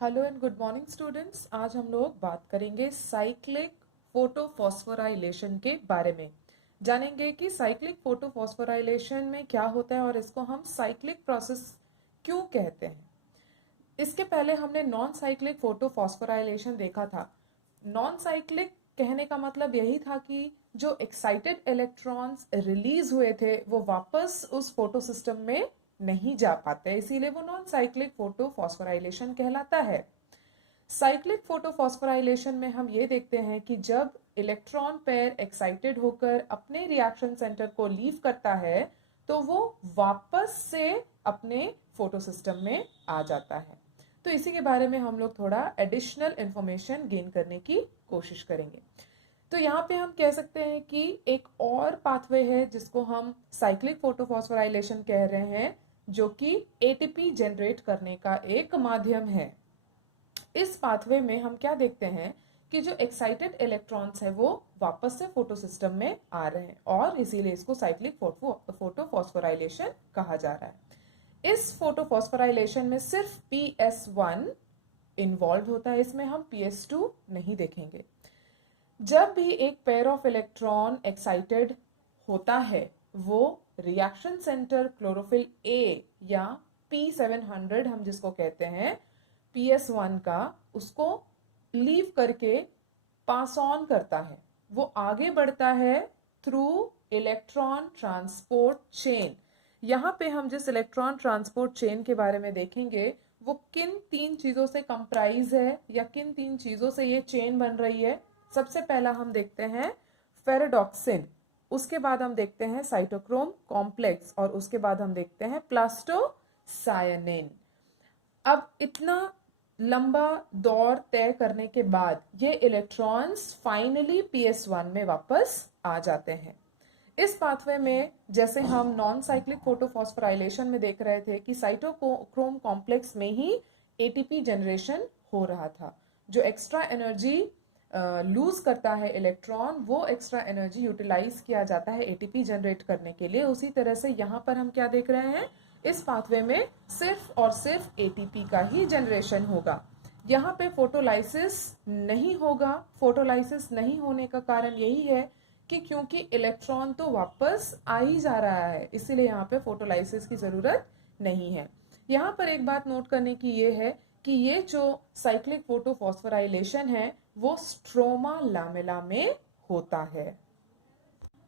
Hello and good morning students. आज हम लोग बात करेंगे साइक्लिक फोटोफॉस्फोराइलेशन के बारे में। जानेंगे कि साइक्लिक फोटोफॉस्फोराइलेशन में क्या होता है और इसको हम साइक्लिक प्रोसेस क्यों कहते हैं। इसके पहले हमने नॉन साइक्लिक फोटोफॉस्फोराइलेशन देखा था। नॉन साइक्लिक कहने का मतलब यही था कि जो एक्साइटेड इलेक्ट्रॉन्स रिलीज हुए थे वो वापस उस फोटो सिस्टम में नहीं जा पाते, इसीलिए वो नॉन साइक्लिक फोटोफॉस्फोराइलेशन कहलाता है। साइक्लिक फोटोफॉस्फोराइलेशन में हम ये देखते हैं कि जब इलेक्ट्रॉन पेयर एक्साइटेड होकर अपने रिएक्शन सेंटर को लीव करता है तो वो वापस से अपने फोटो सिस्टम में आ जाता है। तो इसी के बारे में हम लोग थोड़ा एडिशनल इंफॉर्मेशन गेन करने की कोशिश करेंगे। तो यहाँ पे हम कह सकते हैं कि एक और पाथवे है जिसको हम साइक्लिक फोटोफॉस्फोराइलेशन कह रहे हैं, जो कि एटीपी जनरेट करने का एक माध्यम है। इस पाथवे में हम क्या देखते हैं कि जो एक्साइटेड इलेक्ट्रॉन्स है वो वापस से फोटो सिस्टम में आ रहे हैं और इसीलिए इसको साइक्लिक फोटोफॉस्फोराइलेशन कहा जा रहा है। इस फोटोफॉस्फोराइलेशन में सिर्फ PS1 इन्वॉल्व होता है, इसमें हम PS2 नहीं देखेंगे। जब भी एक पेयर ऑफ इलेक्ट्रॉन एक्साइटेड होता है वो रिएक्शन सेंटर क्लोरोफिल ए या P700 हम जिसको कहते हैं PS1 का, उसको लीव करके पास ऑन करता है। वो आगे बढ़ता है थ्रू इलेक्ट्रॉन ट्रांसपोर्ट चेन। यहाँ पे हम जिस इलेक्ट्रॉन ट्रांसपोर्ट चेन के बारे में देखेंगे वो किन 3 चीजों से कंप्राइज है या किन 3 चीजों से ये चेन बन रही है। सबसे पहला हम देखते हैं फेरेडॉक्सिन, उसके बाद हम देखते हैं साइटोक्रोम कॉम्प्लेक्स और उसके बाद हम देखते हैं प्लास्टोसायनिन। अब इतना लंबा दौर तय करने के बाद ये इलेक्ट्रॉन्स फाइनली PS1 में वापस आ जाते हैं। इस पाथवे में जैसे हम नॉन साइक्लिक फोटोफॉस्फोराइलेशन में देख रहे थे कि साइटोक्रोम कॉम्प्लेक्स में ही एटीपी जनरेशन हो रहा था। जो एक्स्ट्रा एनर्जी लूज करता है इलेक्ट्रॉन, वो एक्स्ट्रा एनर्जी यूटिलाइज किया जाता है एटीपी जनरेट करने के लिए। उसी तरह से यहाँ पर हम क्या देख रहे हैं, इस पाथवे में सिर्फ और सिर्फ एटीपी का ही जनरेशन होगा। यहाँ पे फोटोलाइसिस नहीं होगा। फोटोलाइसिस नहीं होने का कारण यही है कि क्योंकि इलेक्ट्रॉन तो वापस आ ही जा रहा है, इसीलिए यहाँ पे फोटोलाइसिस की जरूरत नहीं है। यहाँ पर एक बात नोट करने की ये है कि ये जो साइक्लिक फोटोफॉस्फोराइलेशन है वो स्ट्रोमा लैमेला में होता है।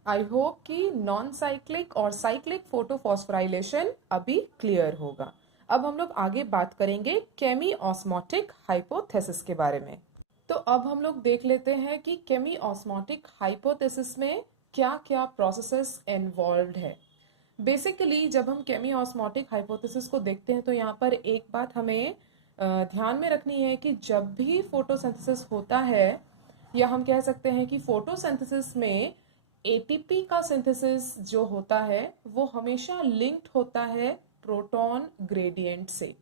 आई होप कि नॉन साइक्लिक और साइक्लिक फोटोफॉस्फोराइलेशन अभी क्लियर होगा। अब हम लोग आगे बात करेंगे केमी ऑस्मोटिक हाइपोथेसिस के बारे में। तो अब हम लोग देख लेते हैं कि केमी ऑस्मोटिक हाइपोथेसिस में क्या क्या प्रोसेसेस इन्वॉल्व्ड है। बेसिकली जब हम केमी ऑस्मोटिक हाइपोथेसिस को देखते हैं तो यहाँ पर एक बात हमें ध्यान में रखनी है कि जब भी फोटोसिंथेसिस होता है, या हम कह सकते हैं कि फोटोसिंथेसिस में एटीपी का सिंथेसिस जो होता है वो हमेशा लिंक्ड होता है प्रोटॉन ग्रेडियंट से।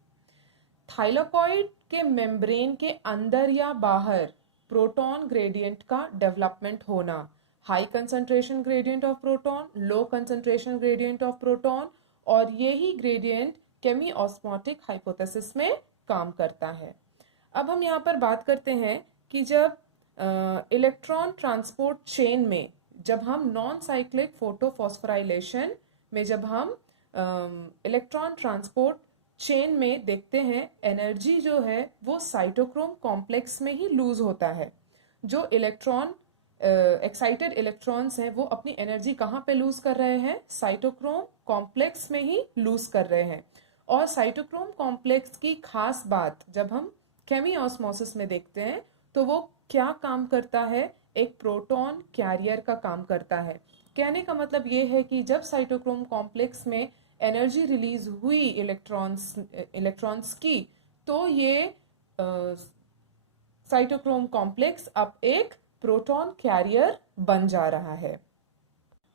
थाइलाकॉइड के मेम्ब्रेन के अंदर या बाहर प्रोटॉन ग्रेडियंट का डेवलपमेंट होना, high concentration gradient of proton, low concentration gradient of proton, और यही ग्रेडियंट केमी ऑस्मोटिक हाइपोथेसिस में काम करता है। अब हम यहाँ पर बात करते हैं कि जब इलेक्ट्रॉन ट्रांसपोर्ट चेन में जब हम नॉन साइक्लिक फोटोफॉस्फोराइलेशन में जब हम इलेक्ट्रॉन ट्रांसपोर्ट चेन में देखते हैं, एनर्जी जो है वो साइटोक्रोम कॉम्प्लेक्स में ही लूज होता है। जो इलेक्ट्रॉन एक्साइटेड इलेक्ट्रॉन्स हैं वो अपनी एनर्जी कहाँ पे लूज कर रहे हैं, साइटोक्रोम कॉम्प्लेक्स में ही लूज कर रहे हैं। और साइटोक्रोम कॉम्प्लेक्स की खास बात जब हम केमी ऑस्मोसिस में देखते हैं तो वो क्या काम करता है, एक प्रोटॉन कैरियर का काम करता है। कहने का मतलब ये है कि जब साइटोक्रोम कॉम्प्लेक्स में एनर्जी रिलीज हुई इलेक्ट्रॉन्स की, तो ये साइटोक्रोम कॉम्प्लेक्स अब एक प्रोटॉन कैरियर बन जा रहा है।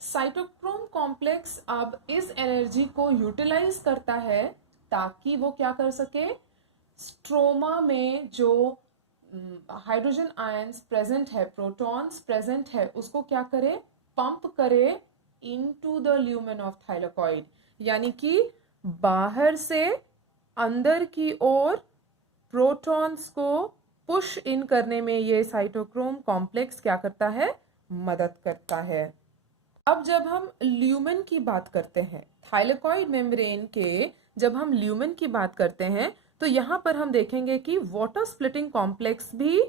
साइटोक्रोम कॉम्प्लेक्स अब इस एनर्जी को यूटिलाइज करता है ताकि वो क्या कर सके, स्ट्रोमा में जो हाइड्रोजन आयंस प्रेजेंट है, प्रोटॉन्स प्रेजेंट है, उसको क्या करे, पंप करे into the lumen of thylakoid, यानी कि बाहर से अंदर की ओर प्रोटॉन्स को पुश इन करने में ये साइटोक्रोम कॉम्प्लेक्स क्या करता है, मदद करता है। अब जब हम ल्यूमेन की बात करते हैं, थाइलेकॉइड मेम्ब्रेन के जब हम ल्यूमेन की बात करते हैं तो यहाँ पर हम देखेंगे कि वाटर स्प्लिटिंग कॉम्प्लेक्स भी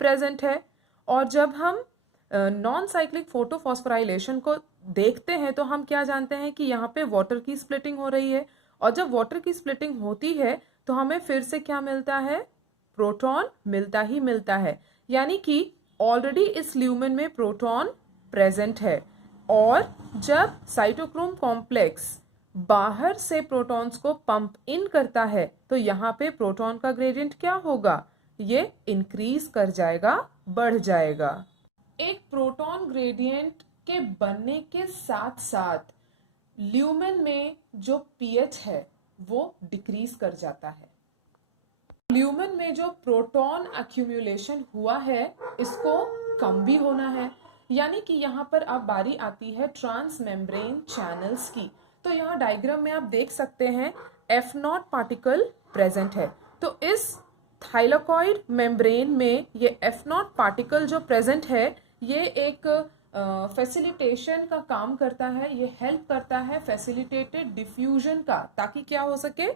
प्रेजेंट है। और जब हम नॉन साइक्लिक फोटोफॉस्फोराइलेशन को देखते हैं तो हम क्या जानते हैं कि यहाँ पे वाटर की स्प्लिटिंग हो रही है, और जब वाटर की स्प्लिटिंग होती है तो हमें फिर से क्या मिलता है, प्रोटॉन मिलता ही मिलता है। यानी कि ऑलरेडी इस ल्यूमेन में प्रोटॉन प्रेजेंट है, और जब साइटोक्रोम कॉम्प्लेक्स बाहर से प्रोटॉन्स को पंप इन करता है तो यहाँ पे प्रोटॉन का ग्रेडियंट क्या होगा, ये इंक्रीज कर जाएगा, बढ़ जाएगा। एक प्रोटॉन ग्रेडियंट के बनने के साथ साथ ल्यूमेन में जो पीएच है वो डिक्रीज कर जाता है। ल्यूमेन में जो प्रोटॉन एक्यूमुलेशन हुआ है इसको कम भी होना है। यानी कि यहाँ पर अब बारी आती है ट्रांस मेम्ब्रेन चैनल्स की। तो यहाँ डायग्राम में आप देख सकते हैं F0 पार्टिकल प्रेजेंट है। तो इस थाइलेकॉइड मेम्ब्रेन में ये F0 पार्टिकल जो प्रेजेंट है ये एक फैसिलिटेशन का काम करता है, ये हेल्प करता है फैसिलिटेटेड डिफ्यूजन का, ताकि क्या हो सके,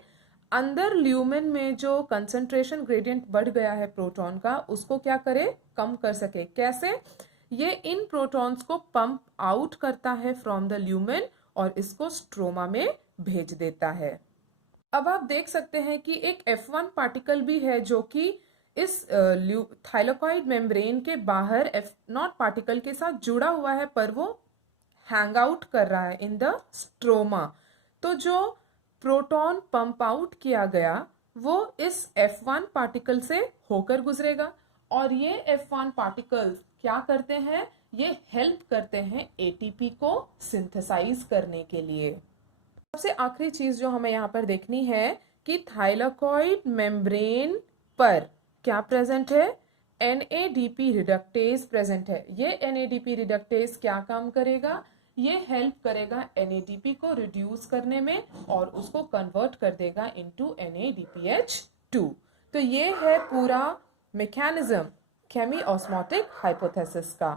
अंदर ल्यूमेन में जो कंसंट्रेशन ग्रेडियंट बढ़ गया है प्रोटॉन का उसको क्या करे, कम कर सके। कैसे, ये इन प्रोटॉन्स को पंप आउट करता है फ्रॉम द ल्यूमेन और इसको स्ट्रोमा में भेज देता है। अब आप देख सकते हैं कि एक F1 पार्टिकल भी है जो कि इस थाइलेकॉइड मेम्ब्रेन के बाहर F0 पार्टिकल के साथ जुड़ा हुआ है, पर वो हैंग आउट कर रहा है इन द स्ट्रोमा। तो जो प्रोटॉन पंप आउट किया गया वो इस F1 पार्टिकल से होकर गुजरेगा, और ये F1 पार्टिकल क्या करते हैं, ये हेल्प करते हैं एटीपी को सिंथेसाइज करने के लिए। सबसे आखिरी चीज जो हमें यहाँ पर देखनी है कि थाइलेकॉइड मेम्ब्रेन पर क्या प्रेजेंट है, NADP रिडक्टेज प्रेजेंट है। ये NADP रिडक्टेज क्या काम करेगा, ये हेल्प करेगा NADP को रिड्यूस करने में और उसको कन्वर्ट कर देगा इनटू NADPH2। तो ये है पूरा मैकेनिज्म केमी ऑस्मोटिक हाइपोथेसिस का।